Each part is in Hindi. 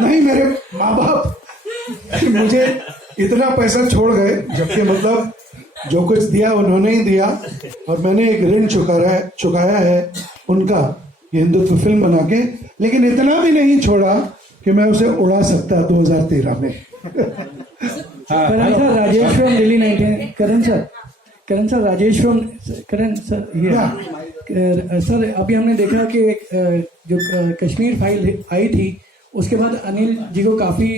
नहीं, मेरे माँ बाप मुझे इतना पैसा छोड़ गए, जबकि मतलब जो कुछ दिया उन्होंने ही दिया, और मैंने एक ऋण चुकाया है उनका हिंदुत्व फिल्म बना के, लेकिन इतना भी नहीं छोड़ा कि मैं उसे उड़ा सकता 2013 में। Karan sir, Rajesh from Delhi 19। Karan sir, Rajesh from Karan sir ये सर, अभी हमने देखा कि जो कश्मीर फाइल आई थी, उसके बाद अनिल जी को काफी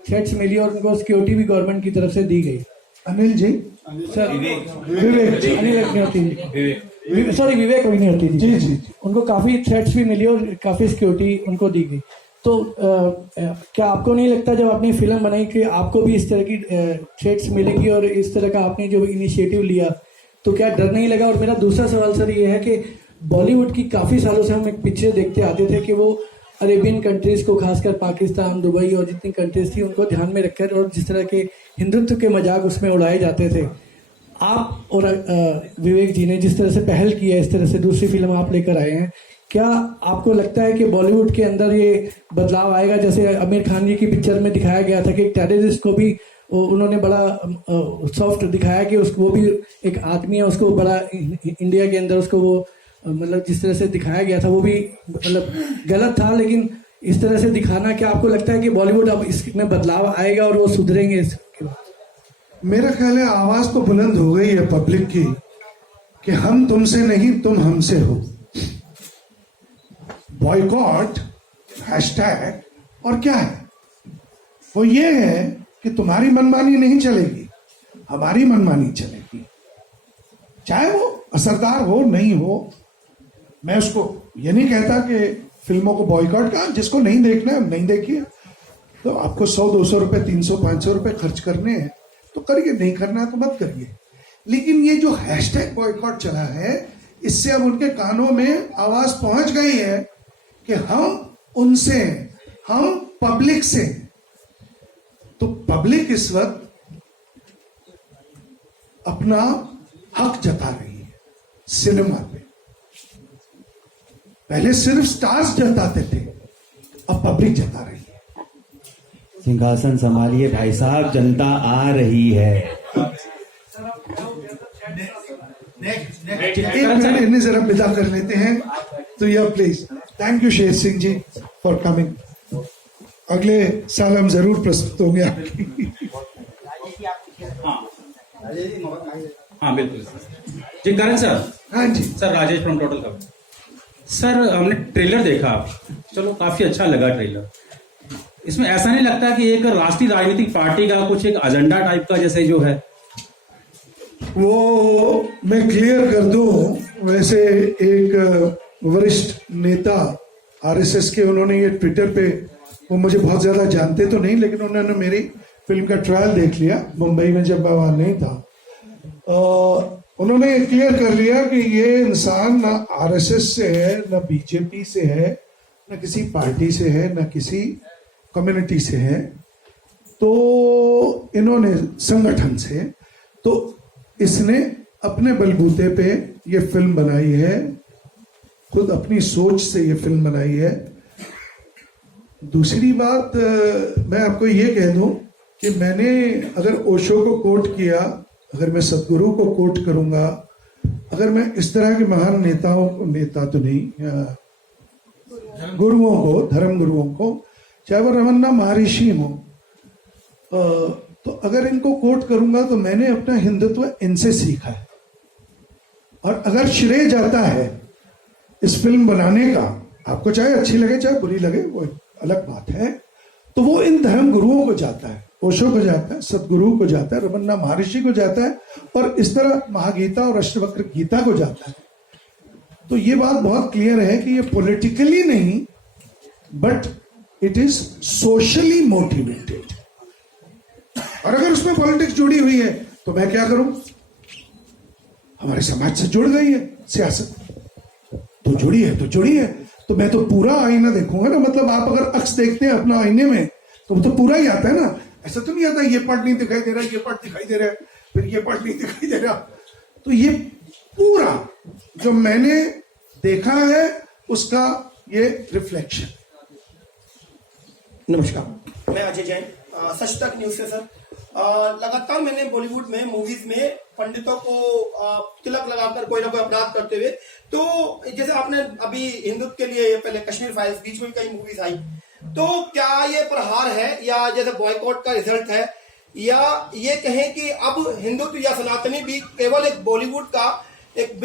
थ्रेट्स मिली और उनको सिक्योरिटी भी गवर्नमेंट की तरफ से दी गई। अनिल जी, सर विवेक जी, अनिल अग्निहोत्री, सॉरी विवेक अग्निहोत्री जी जी जी, उनको काफी थ्रेट्स भी मिली और काफी सिक्योरिटी उनको दी गई। तो क्या आपको नहीं लगता जब आपने फिल्म बनाई कि आपको भी इस तरह की थ्रेट्स मिलेंगी और इस तरह का आपने जो इनिशिएटिव लिया, तो क्या डर नहीं लगा? और मेरा दूसरा सवाल सर ये है कि बॉलीवुड की काफी सालों से हम एक पिक्चर देखते आते थे कि वो अरेबियन कंट्रीज को, खासकर पाकिस्तान, दुबई और जितनी कंट्रीज थी उनको ध्यान में रखकर और जिस तरह के हिंदुत्व के मजाक उसमें उड़ाए जाते थे, आप और विवेक जी ने जिस तरह से पहल की है, इस तरह से दूसरी फिल्म आप लेकर आए हैं, क्या आपको लगता है कि बॉलीवुड के अंदर ये बदलाव आएगा? जैसे आमिर खान जी की पिक्चर में दिखाया गया था कि टेररिस्ट को भी उन्होंने बड़ा सॉफ्ट दिखाया कि उसको, वो भी एक आदमी है, उसको बड़ा इंडिया के अंदर उसको वो मतलब जिस तरह से दिखाया गया था वो भी मतलब गलत था, लेकिन इस तरह से दिखाना, क्या आपको लगता है कि बॉलीवुड अब इसमें बदलाव आएगा और वो सुधरेंगे इसके बाद? मेरा ख्याल है आवाज तो बुलंद हो गई है पब्लिक की कि हम तुमसे नहीं, तुम हमसे हो। बॉयकॉट हैशटैग और क्या है, वो ये है कि तुम्हारी मनमानी नहीं चलेगी, हमारी मनमानी चलेगी, चाहे वो असरदार हो नहीं हो। मैं उसको ये नहीं कहता कि फिल्मों को बॉयकॉट का, जिसको नहीं देखना है नहीं देखिए, तो आपको 100-200 रुपए, 300-500 रुपए खर्च करने हैं तो करिए, नहीं करना है तो मत करिए। लेकिन ये जो हैशटैग बॉयकॉट चला है, इससे अब उनके कानों में आवाज पहुंच गई है कि हम उनसे, हम पब्लिक से। तो पब्लिक इस वक्त अपना हक जता रही है सिनेमा पे। पहले सिर्फ स्टार्स जताते थे, अब पब्लिक जता रही है। सिंहासन संभालिए भाई साहब, जनता आ रही है। एक मिनट इन्हें जरा विदा कर लेते हैं तो यह please. Thank you Sher Singh ji for coming. अगले साल हम जरूर प्रस्तुत होंगे आपकी। हाँ बिल्कुल जी। करण सर। हाँ जी sir, Rajesh from total cover. Sir, हमने ट्रेलर देखा, चलो काफी अच्छा लगा ट्रेलर। इसमें ऐसा नहीं लगता कि एक राष्ट्रीय राजनीतिक पार्टी का कुछ एक एजेंडा टाइप का जैसे जो है? वो मैं क्लियर कर दूं, वैसे एक वरिष्ठ नेता आरएसएस के, उन्होंने ये ट्विटर पे, वो मुझे बहुत ज्यादा जानते तो नहीं, लेकिन उन्होंने मेरी फिल्म का ट्रायल देख लिया मुंबई में जब मैं वहां नहीं था। उन्होंने क्लियर कर लिया कि ये इंसान ना आरएसएस से है, ना बीजेपी से है, ना किसी पार्टी से है, ना किसी कम्युनिटी से है, तो इन्होंने संगठन से, तो इसने अपने बलबूते पे ये फिल्म बनाई है, खुद अपनी सोच से ये फिल्म बनाई है। दूसरी बात, मैं आपको ये कह दूं कि मैंने अगर ओशो को कोट किया, अगर मैं सदगुरु को कोट करूंगा, अगर मैं इस तरह के महान नेता तो नहीं, गुरुओं को, धर्म गुरुओं को, चाहे वो रमन्ना महर्षि हो, तो अगर इनको कोट करूंगा तो मैंने अपना हिंदुत्व इनसे सीखा है। और अगर श्रेय जाता है इस फिल्म बनाने का, आपको चाहे अच्छी लगे चाहे बुरी लगे, वो अलग बात है, तो वो इन धर्म गुरुओं को जाता है, ओशो को जाता है, सदगुरु को जाता है, रमन्ना महर्षि को जाता है, और इस तरह महागीता और अष्टवक्र गीता को जाता है। तो ये बात बहुत क्लियर है कि ये पॉलिटिकली नहीं, but it is socially motivated. और अगर उसमें पॉलिटिक्स जुड़ी हुई है तो मैं क्या करूं? हमारे समाज से जुड़ गई है सियासत, तो जुड़ी है तो जुड़ी है, तो मैं तो पूरा आईना देखूंगा ना। मतलब आप अगर अक्स देखते हैं अपना आईने में, तो वो तो पूरा ही आता है ना। ऐसा तो नहीं आता ये पार्ट नहीं दिखाई दे रहा है, ये पार्ट दिखाई दे रहा है, फिर ये पार्ट नहीं दिखाई दे रहा। तो ये पूरा जो मैंने देखा है उसका ये रिफ्लेक्शन। नमस्कार, मैं अजय जैन, सच तक न्यूज से। सर, लगातार मैंने बॉलीवुड में मूवीज में पंडितों को तिलक लगाकर कोई ना कोई अपराध करते हुए, तो जैसे आपने अभी हिंदुत्व के लिए पहले कश्मीर फाइल्स, बीच में कई मूवीज आई, तो क्या ये प्रहार है या जैसे बॉयकॉट का रिजल्ट है, या ये कहें कि अब हिंदुत्व या सनातनी भी केवल एक बॉलीवुड का एक